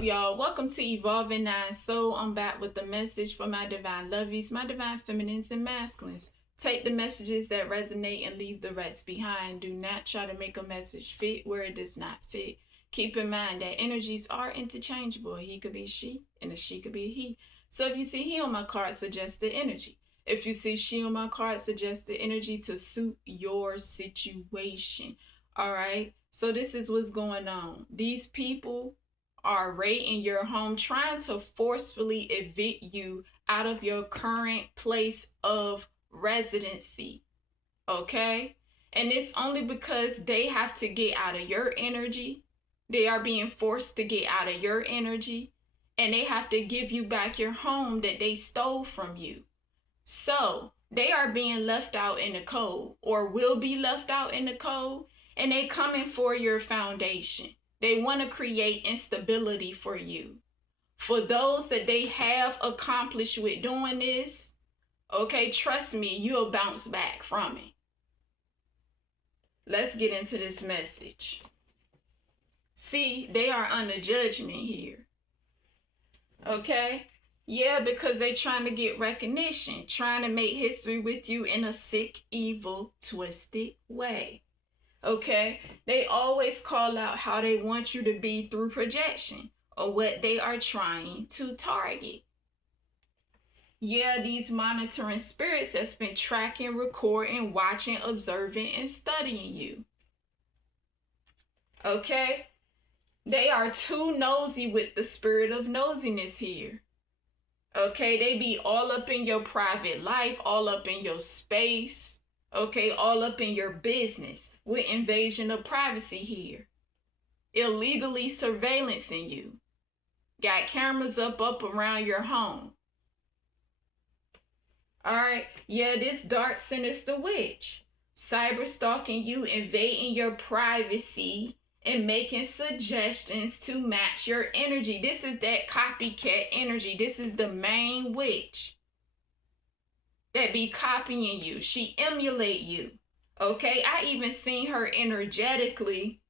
up, y'all? Welcome to Evolving Nine Soul. I'm back with the message for my divine lovies, my divine feminines and masculines. Take the messages that resonate and leave the rest behind. Do not try to make a message fit where it does not fit. Keep in mind that energies are interchangeable. He could be she and a she could be a he. So if you see he on my card, suggest the energy. If you see she on my card, suggest the energy to suit your situation. All right? So this is what's going on. These people are right in your home trying to forcefully evict you out of your current place of residency. Okay? And it's only because they have to get out of your energy. They are being forced to get out of your energy. And they have to give you back your home that they stole from you. So they are being left out in the cold, or will be left out in the cold. And they coming for your foundation. They want to create instability for you. For those that they have accomplished with doing this, okay, trust me, you'll bounce back from it. Let's get into this message. See, they are under judgment here. Okay? Yeah, because they trying to get recognition, trying to make history with you in a sick, evil, twisted way. Okay, they always call out how they want you to be through projection or what they are trying to target. Yeah, these monitoring spirits that's been tracking, recording, watching, observing, and studying you. Okay, they are too nosy with the spirit of nosiness here. Okay, they be all up in your private life, all up in your space. Okay, all up in your business with invasion of privacy here. Illegally surveillancing you. Got cameras up around your home. Alright, yeah, this dark sinister witch. Cyber stalking you, invading your privacy, and making suggestions to match your energy. This is that copycat energy. This is the main witch that be copying you. She emulate you. Okay, I even seen her energetically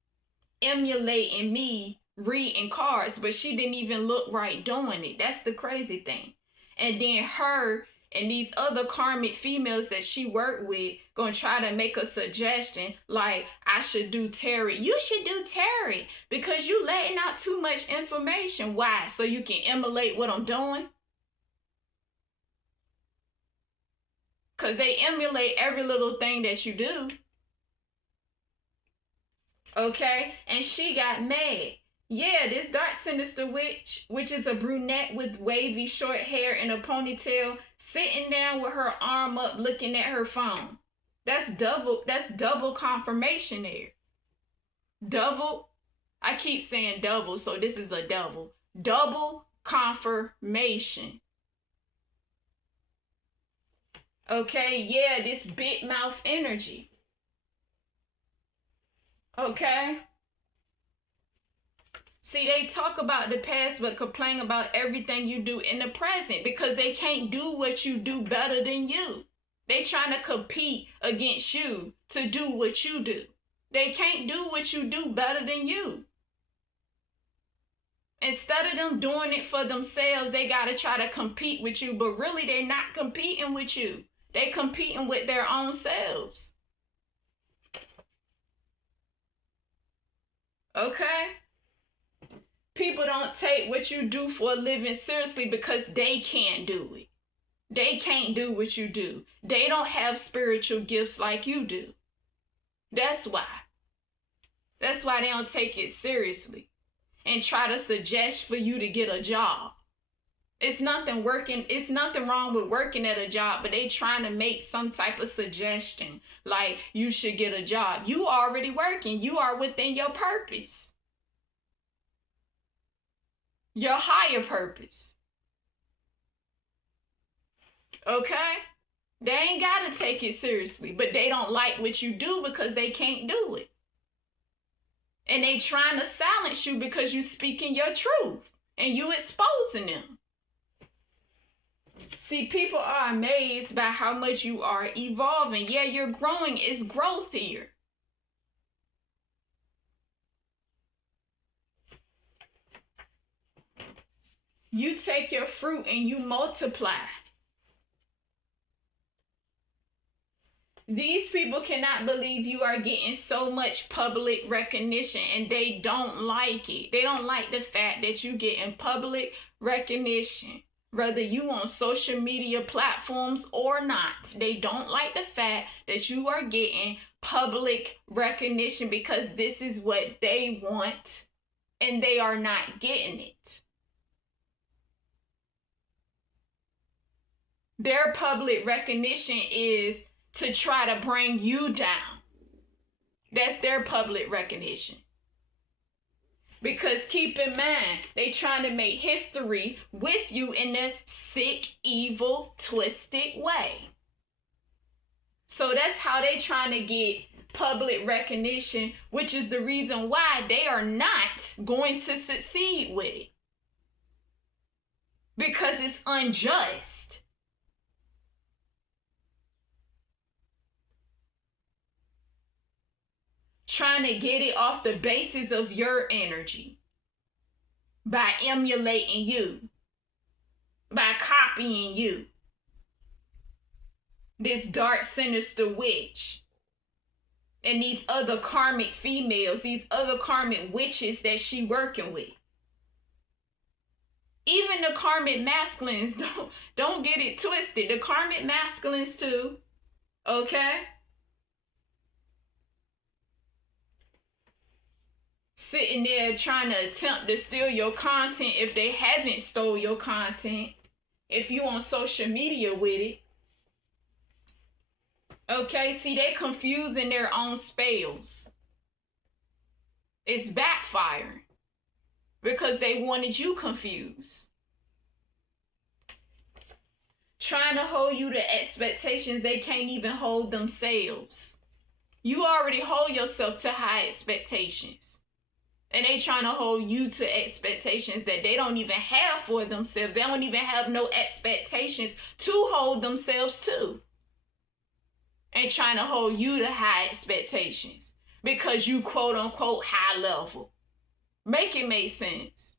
emulating me reading cards, but she didn't even look right doing it. That's the crazy thing. And then her and these other karmic females that she worked with gonna try to make a suggestion like, I should do tarot. You should do tarot because you letting out too much information. Why? So you can emulate what I'm doing? Because they emulate every little thing that you do. Okay? And she got mad. Yeah, this dark sinister witch, which is a brunette with wavy short hair and a ponytail, sitting down with her arm up looking at her phone. That's double confirmation there. Double. I keep saying double, so this is a double. Double confirmation. Okay, yeah, this big mouth energy. Okay? See, they talk about the past but complain about everything you do in the present because they can't do what you do better than you. They trying to compete against you to do what you do. They can't do what you do better than you. Instead of them doing it for themselves, they got to try to compete with you, but really they're not competing with you. They competing with their own selves. Okay? People don't take what you do for a living seriously because they can't do it. They can't do what you do. They don't have spiritual gifts like you do. That's why. That's why they don't take it seriously and try to suggest for you to get a job. It's nothing wrong with working at a job, but they trying to make some type of suggestion like you should get a job. You already working. You are within your purpose. Your higher purpose. Okay? They ain't got to take it seriously, but they don't like what you do because they can't do it. And they trying to silence you because you speaking your truth and you exposing them. See, people are amazed by how much you are evolving. Yeah, you're growing. It's growth here. You take your fruit and you multiply. These people cannot believe you are getting so much public recognition, and they don't like it. They don't like the fact that you getting public recognition, whether you on social media platforms or not. They don't like the fact that you are getting public recognition because this is what they want and they are not getting it. Their public recognition is to try to bring you down. That's their public recognition. Because keep in mind, they trying to make history with you in a sick, evil, twisted way. So that's how they trying to get public recognition, which is the reason why they are not going to succeed with it. Because it's unjust. Trying to get it off the basis of your energy by emulating you, by copying you, this dark, sinister witch, and these other karmic females, these other karmic witches that she working with. Even the karmic masculines, don't get it twisted. The karmic masculines too, okay? Sitting there trying to attempt to steal your content if they haven't stole your content. If you on social media with it. Okay, see, they confusing their own spells. It's backfiring. Because they wanted you confused. Trying to hold you to expectations they can't even hold themselves. You already hold yourself to high expectations. And they trying to hold you to expectations that they don't even have for themselves. They don't even have no expectations to hold themselves to. And trying to hold you to high expectations. Because you quote unquote high level. Make it make sense.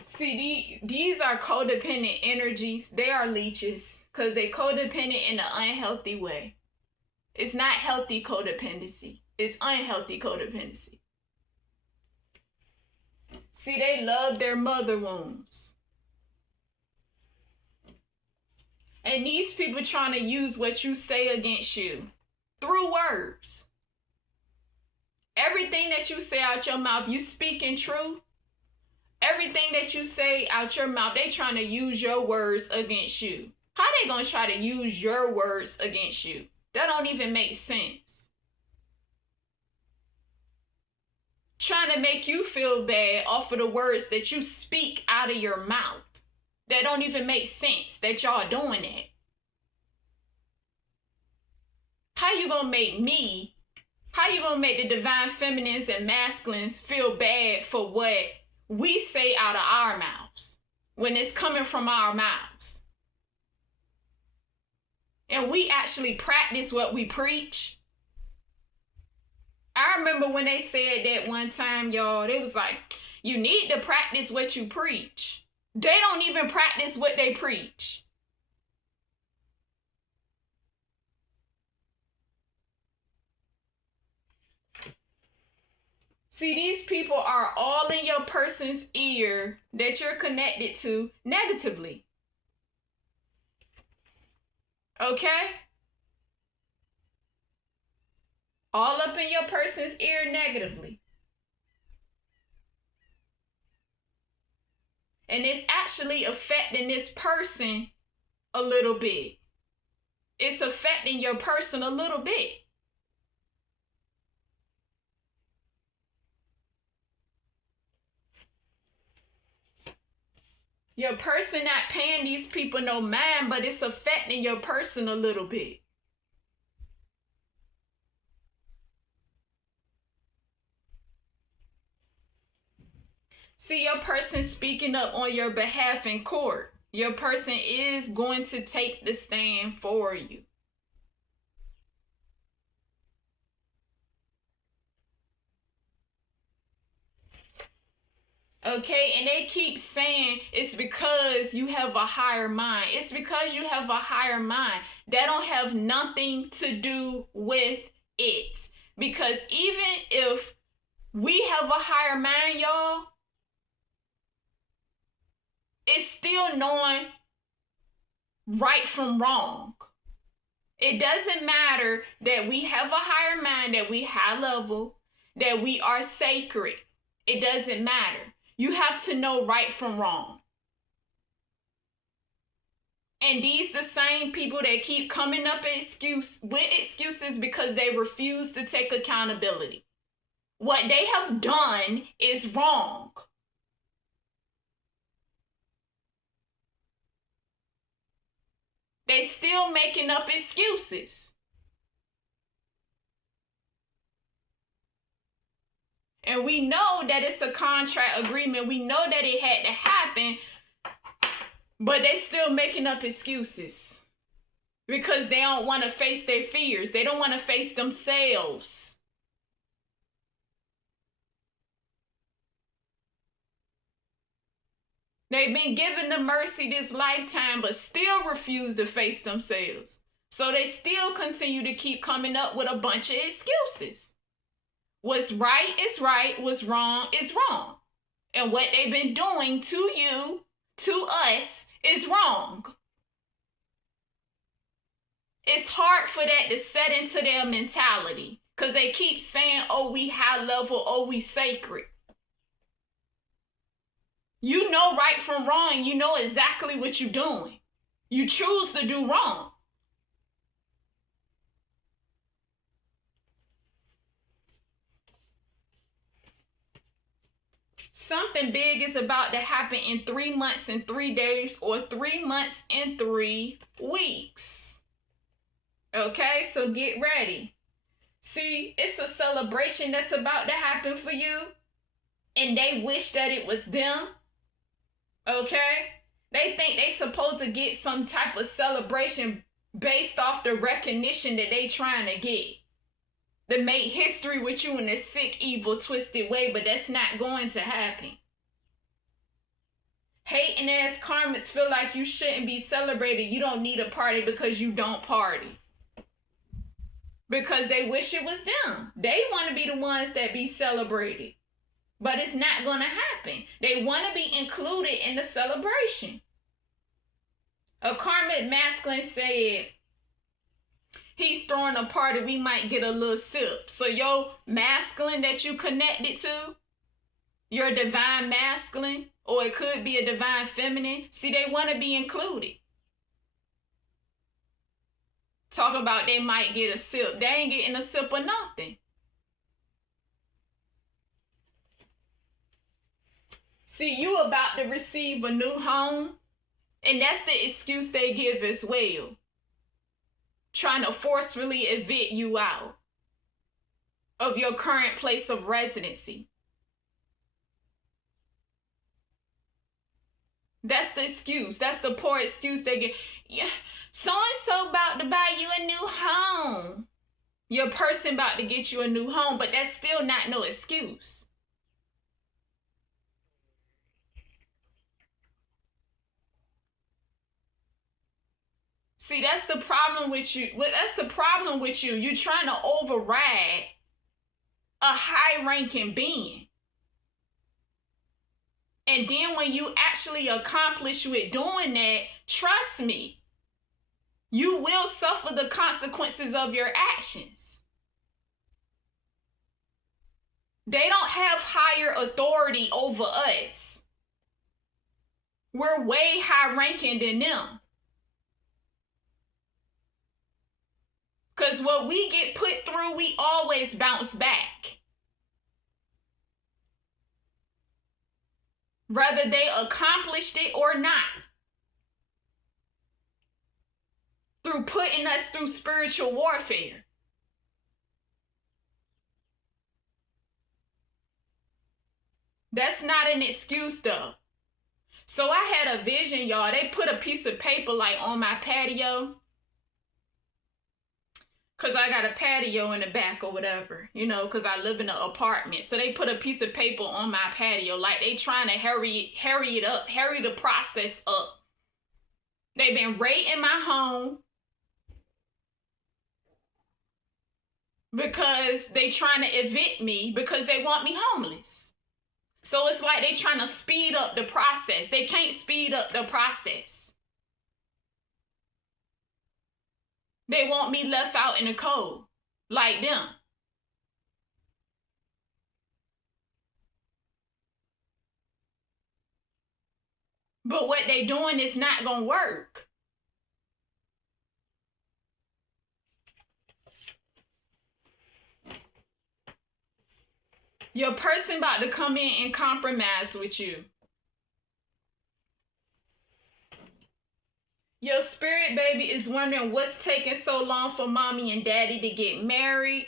See, these are codependent energies. They are leeches. Because they codependent in an unhealthy way. It's not healthy codependency. It's unhealthy codependency. See, they love their mother wounds. And these people trying to use what you say against you through words. Everything that you say out your mouth, you speaking truth. Everything that you say out your mouth, they trying to use your words against you. How they gonna try to use your words against you? That don't even make sense. Trying to make you feel bad off of the words that you speak out of your mouth. That don't even make sense that y'all doing that. How you gonna make me, how you gonna make the divine feminines and masculines feel bad for what we say out of our mouths when it's coming from our mouths? And we actually practice what we preach. I remember when they said that one time, y'all, they was like, you need to practice what you preach. They don't even practice what they preach. See, these people are all in your person's ear that you're connected to negatively. Okay? All up in your person's ear negatively. And it's actually affecting this person a little bit. It's affecting your person a little bit. Your person not paying these people no mind, but it's affecting your person a little bit. See, your person speaking up on your behalf in court. Your person is going to take the stand for you. Okay, and they keep saying it's because you have a higher mind. It's because you have a higher mind. That don't have nothing to do with it. Because even if we have a higher mind, y'all, it's still knowing right from wrong. It doesn't matter that we have a higher mind, that we high level, that we are sacred. It doesn't matter. You have to know right from wrong. And these the same people that keep coming up with excuses because they refuse to take accountability. What they have done is wrong. They still making up excuses. And we know that it's a contract agreement. We know that it had to happen, but they still making up excuses because they don't want to face their fears. They don't want to face themselves. They've been given the mercy this lifetime, but still refuse to face themselves. So they still continue to keep coming up with a bunch of excuses. What's right is right. What's wrong is wrong. And what they've been doing to you, to us, is wrong. It's hard for that to set into their mentality because they keep saying, oh, we high level, oh, we sacred. You know right from wrong. You know exactly what you're doing. You choose to do wrong. Something big is about to happen in 3 months and 3 days or 3 months and 3 weeks. Okay, so get ready. See, it's a celebration that's about to happen for you, and they wish that it was them. Okay? They think they supposed to get some type of celebration based off the recognition that they trying to get. They make history with you in a sick, evil, twisted way, but that's not going to happen. Hating ass karmics feel like you shouldn't be celebrated. You don't need a party because you don't party. Because they wish it was them. They want to be the ones that be celebrated. But it's not going to happen. They want to be included in the celebration. A karmic masculine said, he's throwing a party, we might get a little sip. So your masculine that you connected to, your divine masculine, or it could be a divine feminine, see, they want to be included. Talk about they might get a sip. They ain't getting a sip or nothing. See, you about to receive a new home, and that's the excuse they give as well. Trying to forcefully evict you out of your current place of residency. That's the excuse. That's the poor excuse they get. Yeah, so-and-so about to buy you a new home. Your person about to get you a new home, but that's still not no excuse. See, that's the problem with you. That's the problem with you. You're trying to override a high-ranking being. And then when you actually accomplish with doing that, trust me, you will suffer the consequences of your actions. They don't have higher authority over us. We're way high-ranking than them. Because what we get put through, we always bounce back. Whether they accomplished it or not. Through putting us through spiritual warfare. That's not an excuse though. So I had a vision, y'all. They put a piece of paper like on my patio. Because I got a patio in the back or whatever, you know, because I live in an apartment. So they put a piece of paper on my patio, like they trying to hurry it up, hurry the process up. They've been raiding my home because they trying to evict me because they want me homeless. So it's like they trying to speed up the process. They can't speed up the process. They want me left out in the cold, like them. But what they doing is not gonna work. Your person about to come in and compromise with you. Your spirit baby is wondering what's taking so long for mommy and daddy to get married.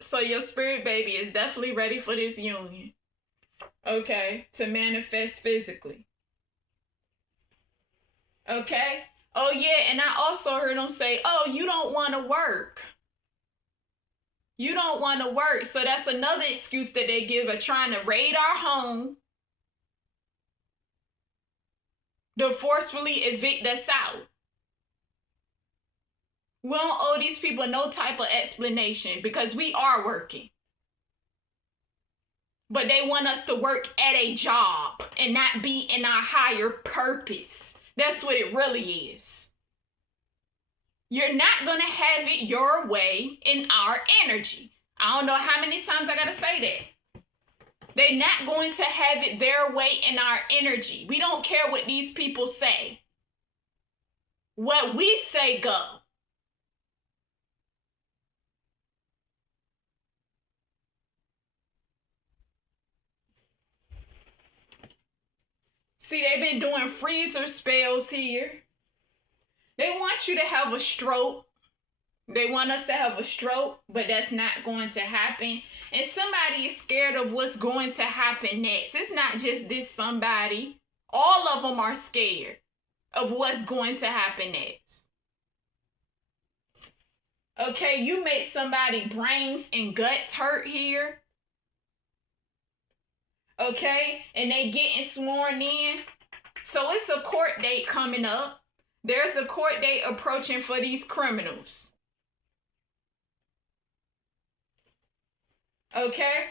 So your spirit baby is definitely ready for this union. Okay, to manifest physically. Okay? Oh yeah, and I also heard them say, oh, you don't want to work. You don't want to work. So that's another excuse that they give of trying to raid our home to forcefully evict us out. We don't owe these people no type of explanation because we are working. But they want us to work at a job and not be in our higher purpose. That's what it really is. You're not going to have it your way in our energy. I don't know how many times I got to say that. They're not going to have it their way in our energy. We don't care what these people say. What we say go. See, they've been doing freezer spells here. They want you to have a stroke. They want us to have a stroke, but that's not going to happen. And somebody is scared of what's going to happen next. It's not just this somebody. All of them are scared of what's going to happen next. Okay, you make somebody brains and guts hurt here. Okay, and they getting sworn in. So it's a court date coming up. There's a court date approaching for these criminals. Okay?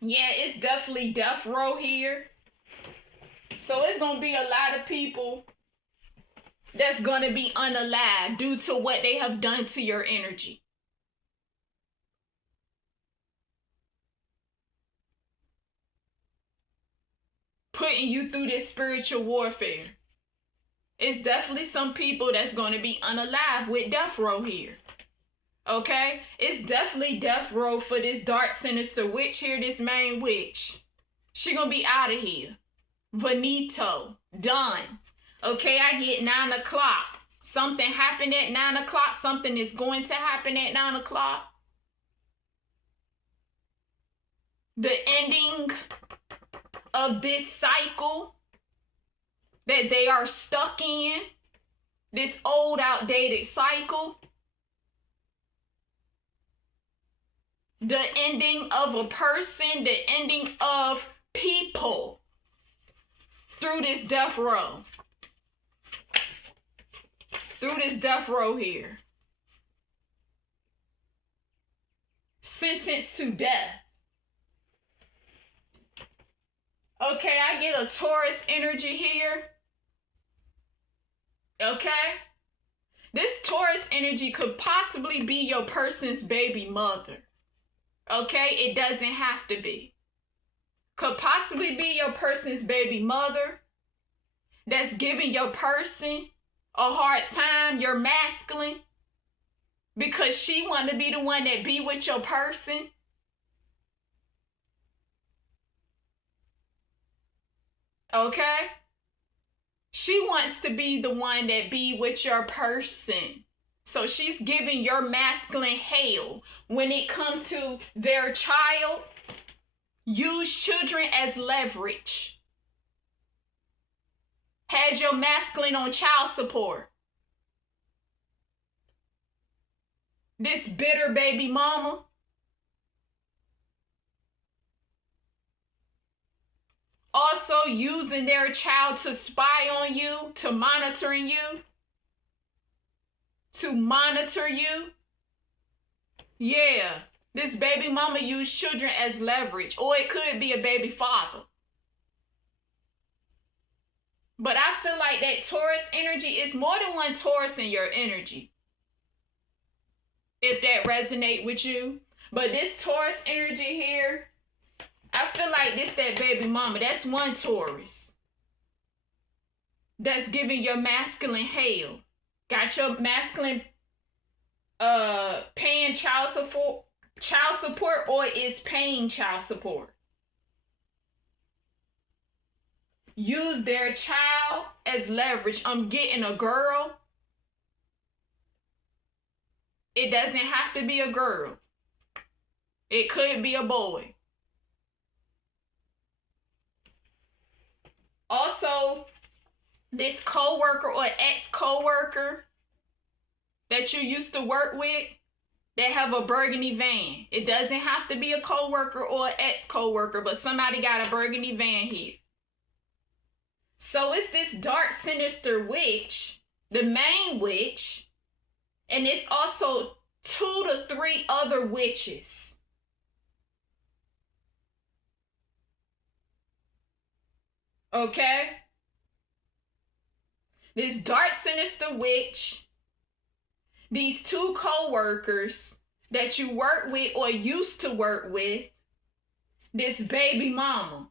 Yeah, it's definitely death row here. So it's going to be a lot of people that's going to be unalive due to what they have done to your energy. Putting you through this spiritual warfare. It's definitely some people that's going to be unalive with death row here. Okay? It's definitely death row for this dark, sinister witch here, this main witch. She gonna be out of here. Benito. Done. Okay, I get 9 o'clock. Something happened at 9 o'clock. Something is going to happen at 9 o'clock. The ending of this cycle that they are stuck in. This old, outdated cycle. The ending of a person, the ending of people through this death row. Through this death row here. Sentenced to death. Okay, I get a Taurus energy here. Okay? This Taurus energy could possibly be your person's baby mother. Okay, it doesn't have to be. Could possibly be your person's baby mother that's giving your person a hard time, your masculine, because she want to be the one that be with your person. Okay? She wants to be the one that be with your person. So she's giving your masculine hell. When it comes to their child, use children as leverage. Has your masculine on child support. This bitter baby mama. Also using their child to spy on you, to monitor you. Yeah, this baby mama used children as leverage, or it could be a baby father. But I feel like that Taurus energy is more than one Taurus in your energy, if that resonate with you. But this Taurus energy here, I feel like this that baby mama. That's one Taurus that's giving your masculine hell. Got your masculine paying child support, or is paying child support. Use their child as leverage. I'm getting a girl. It doesn't have to be a girl. It could be a boy. Also, this co-worker or ex-co-worker that you used to work with, that have a burgundy van. It doesn't have to be a co-worker or an ex-co-worker, but somebody got a burgundy van here. So it's this dark, sinister witch, the main witch, and it's also 2 to 3 other witches. Okay? This dark, sinister witch, these 2 co-workers that you work with or used to work with, this baby mama,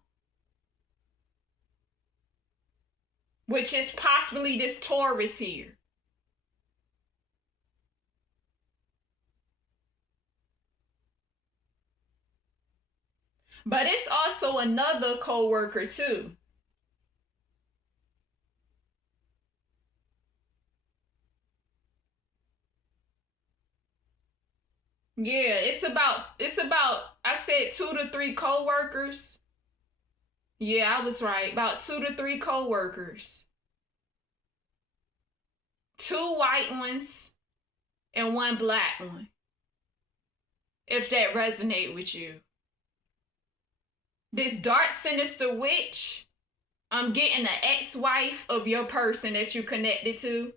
which is possibly this Taurus here. But it's also another co-worker too. Yeah, it's about I said 2 to 3 co-workers. Yeah, I was right. About 2 to 3 co-workers. 2 white ones and 1 black one. If that resonate with you. This dark, sinister witch, I'm getting the ex-wife of your person that you connected to,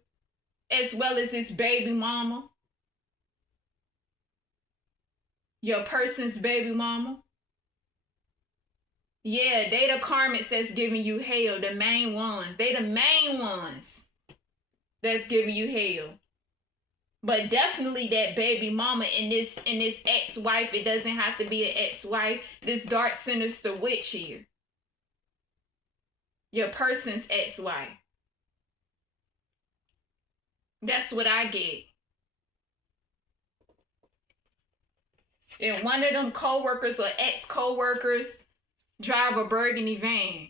as well as his baby mama. Your person's baby mama. Yeah, they the karmics that's giving you hell, the main ones. They the main ones that's giving you hell. But definitely that baby mama and this ex-wife, it doesn't have to be an ex-wife, this dark, sinister witch here. Your person's ex-wife. That's what I get. And one of them co-workers or ex-co-workers drive a burgundy van.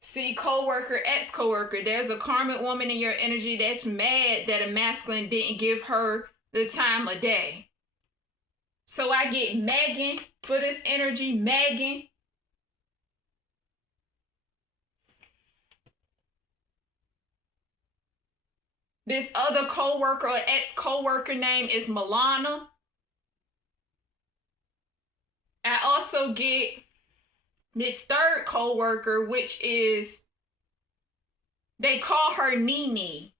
See, co-worker, ex-co-worker, there's a karmic woman in your energy that's mad that a masculine didn't give her the time of day. So I get Megan for this energy, Megan. This other co-worker or ex-co-worker name is Milana. I also get this third co-worker, which is, they call her Nene.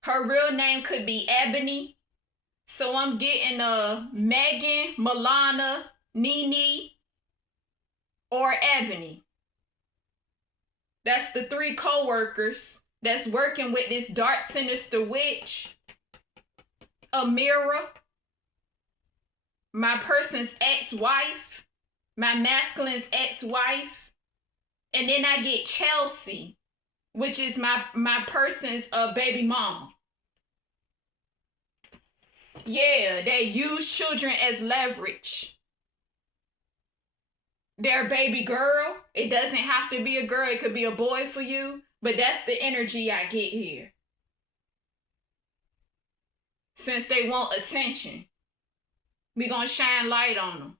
Her real name could be Ebony. So I'm getting Megan, Milana, Nene, or Ebony. That's the 3 co-workers that's working with this dark, sinister witch. Amira, my person's ex-wife, my masculine's ex-wife, and then I get Chelsea, which is my person's baby mama. Yeah, they use children as leverage. Their baby girl, it doesn't have to be a girl, it could be a boy for you, but that's the energy I get here. Since they want attention, we gonna shine light on them.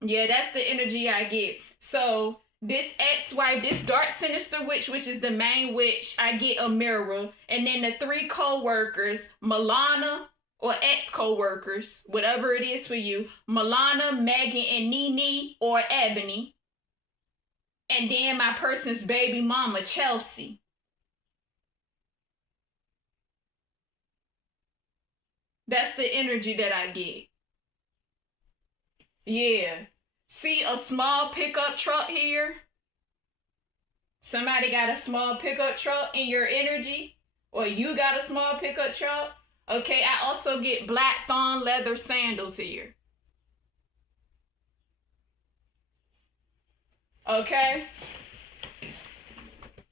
Yeah, that's the energy I get. So This ex-wife, this dark sinister witch, which is the main witch, I get a mirror. And then the 3 co-workers, Milana, or ex-co-workers, whatever it is for you, Milana, Megan, and Nene, or Ebony. And then my person's baby mama, Chelsea. That's the energy that I get. Yeah. See a small pickup truck here? Somebody got a small pickup truck in your energy? Or you got a small pickup truck? Okay, I also get black thong leather sandals here. Okay?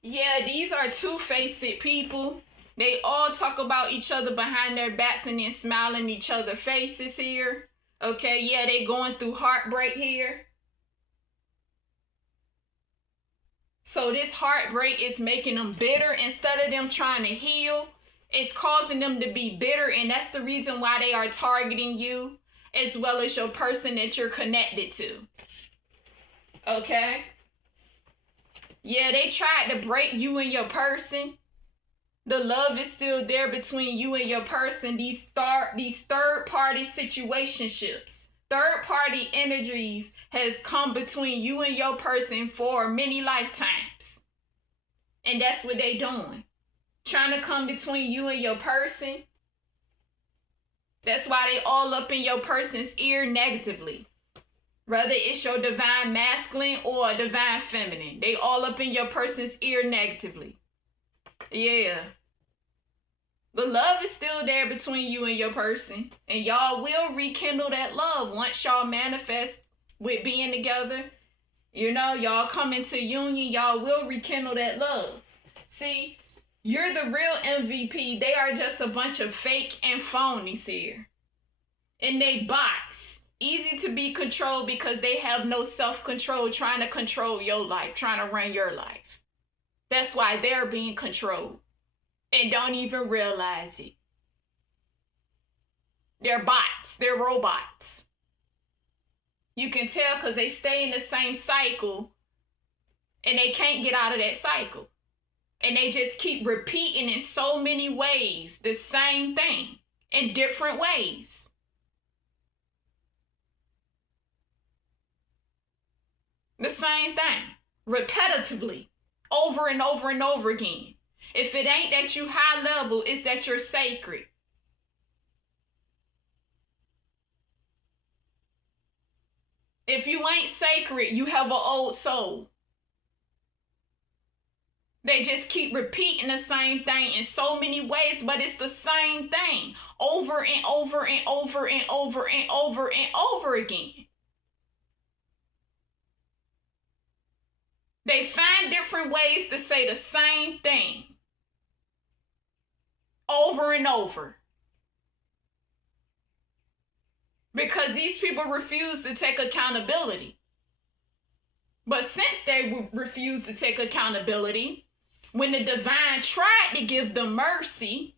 Yeah, these are two-faced people. They all talk about each other behind their backs and then smiling each other faces here. Okay, yeah, they going through heartbreak here. So this heartbreak is making them bitter. Instead of them trying to heal, it's causing them to be bitter. And that's the reason why they are targeting you as well as your person that you're connected to. Okay? Yeah, they tried to break you and your person. The love is still there between you and your person. These third-party situationships, third-party energies has come between you and your person for many lifetimes. And that's what they doing. Trying to come between you and your person. That's why they all up in your person's ear negatively. Whether it's your divine masculine or divine feminine. They all up in your person's ear negatively. Yeah. The love is still there between you and your person. And y'all will rekindle that love once y'all manifest with being together. You know, y'all come into union, y'all will rekindle that love. See, you're the real MVP. They are just a bunch of fake and phonies here. And they bots. Easy to be controlled because they have no self-control, trying to control your life, trying to run your life. That's why they're being controlled and don't even realize it. They're bots. They're robots. You can tell because they stay in the same cycle and they can't get out of that cycle. And they just keep repeating in so many ways the same thing in different ways. The same thing, repetitively, over and over and over again. If it ain't that you high level, it's that you're sacred. If you ain't sacred, you have an old soul. They just keep repeating the same thing in so many ways, but it's the same thing over and over and over and over and over and over again. They find different ways to say the same thing over and over. Because these people refuse to take accountability. But since they refuse to take accountability, when the divine tried to give them mercy,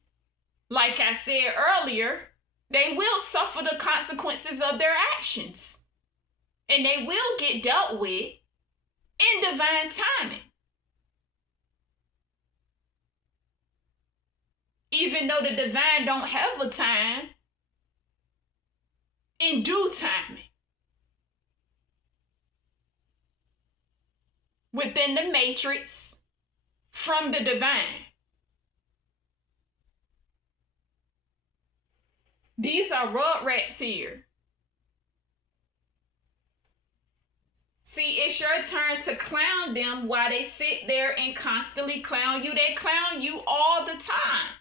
like I said earlier, they will suffer the consequences of their actions. And they will get dealt with in divine timing. Even though the divine don't have a time, in due timing. Within the matrix, from the divine. These are rug rats here. See, it's your turn to clown them while they sit there and constantly clown you. They clown you all the time.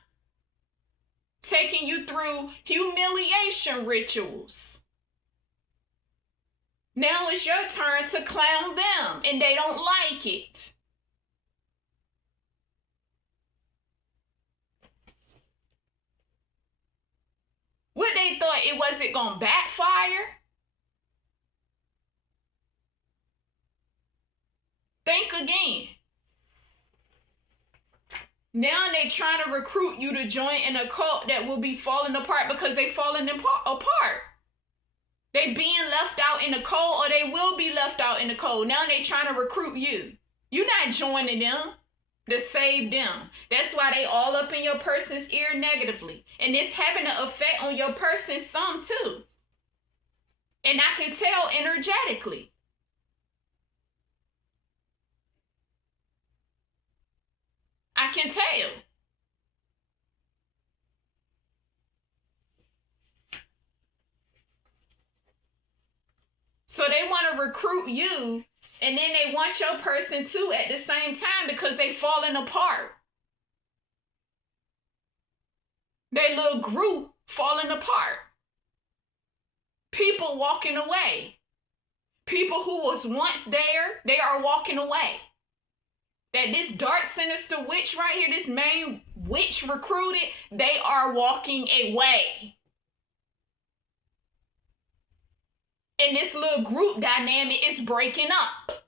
Taking you through humiliation rituals. Now it's your turn to clown them, and they don't like it. What, they thought it wasn't gonna backfire? Think again. Now they trying to recruit you to join in a cult that will be falling apart because they falling apart. They being left out in the cold, or they will be left out in the cold. Now they trying to recruit you. You're not joining them to save them. That's why they all up in your person's ear negatively. And it's having an effect on your person some too. And I can tell energetically. I can tell. So they want to recruit you, and then they want your person too at the same time because they falling apart. Their little group falling apart. People walking away. People who was once there, they are walking away. That this dark, sinister witch right here, this main witch recruited, they are walking away. And this little group dynamic is breaking up.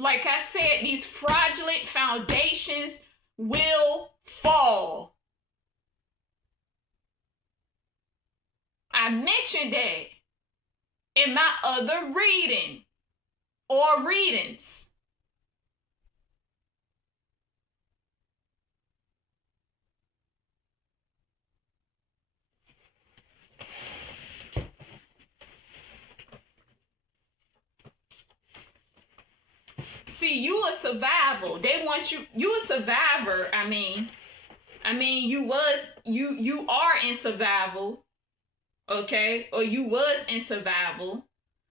Like I said, these fraudulent foundations will fall. I mentioned that in my other reading or readings. See, you a survival. They want you a survivor. I mean, you are in survival, okay? Or you was in survival,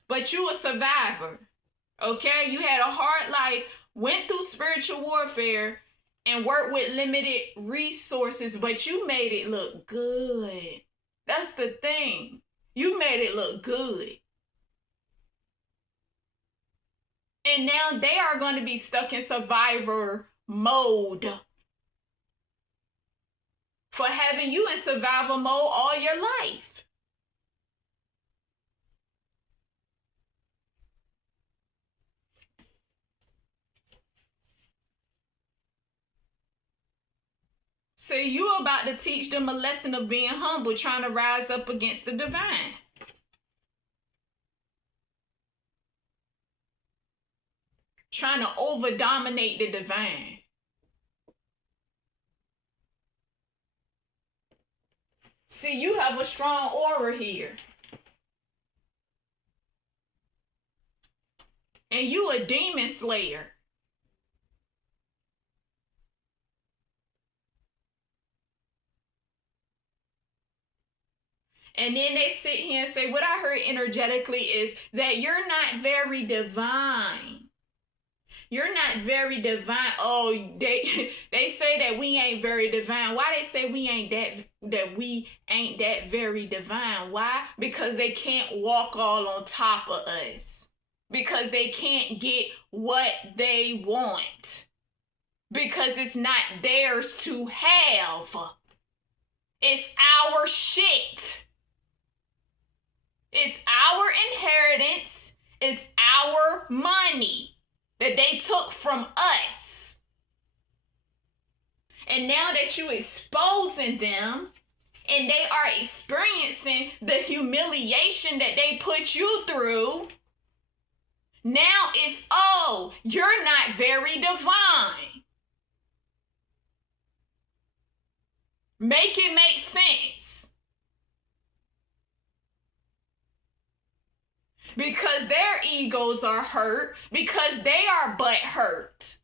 but you a survivor, okay? You had a hard life, went through spiritual warfare, and worked with limited resources, but you made it look good. That's the thing. You made it look good. And now they are going to be stuck in survivor mode for having you in survival mode all your life. So you about to teach them a lesson of being humble, trying to rise up against the divine. Trying to over-dominate the divine. See, you have a strong aura here. And you a demon slayer. And then they sit here and say, what I heard energetically is that you're not very divine. You're not very divine. Oh, they say that we ain't very divine. Why they say we ain't that very divine? Why? Because they can't walk all on top of us. Because they can't get what they want. Because it's not theirs to have. It's our shit. It's our inheritance. It's our money that they took from us. And now that you're exposing them and they are experiencing the humiliation that they put you through, now it's, oh, you're not very divine. Make it make sense. Because their egos are hurt, because they are butt hurt.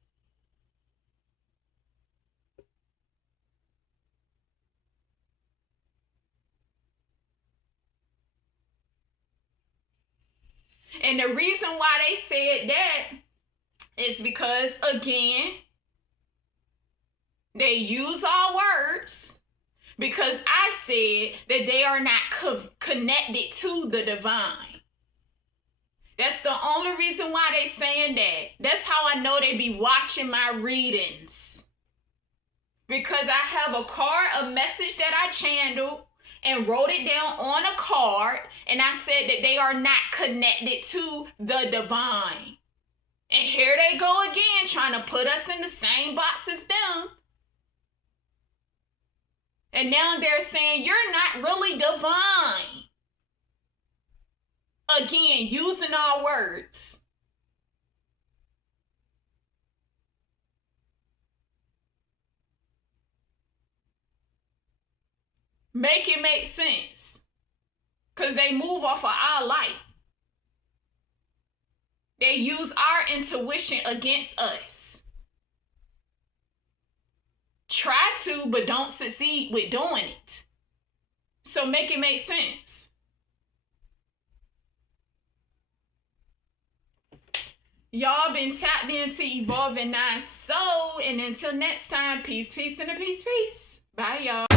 And the reason why they said that is because, again, they use our words because I said that they are not connected to the divine. That's the only reason why they saying that. That's how I know they be watching my readings. Because I have a card, a message that I channeled and wrote it down on a card. And I said that they are not connected to the divine. And here they go again, trying to put us in the same box as them. And now they're saying you're not really divine. Again, using our words. Make it make sense. Because they move off of our light. They use our intuition against us. Try to, but don't succeed with doing it. So make it make sense. Y'all been tapped into Evolving 9 Soul. And until next time, peace, peace, and a peace, peace. Bye, y'all.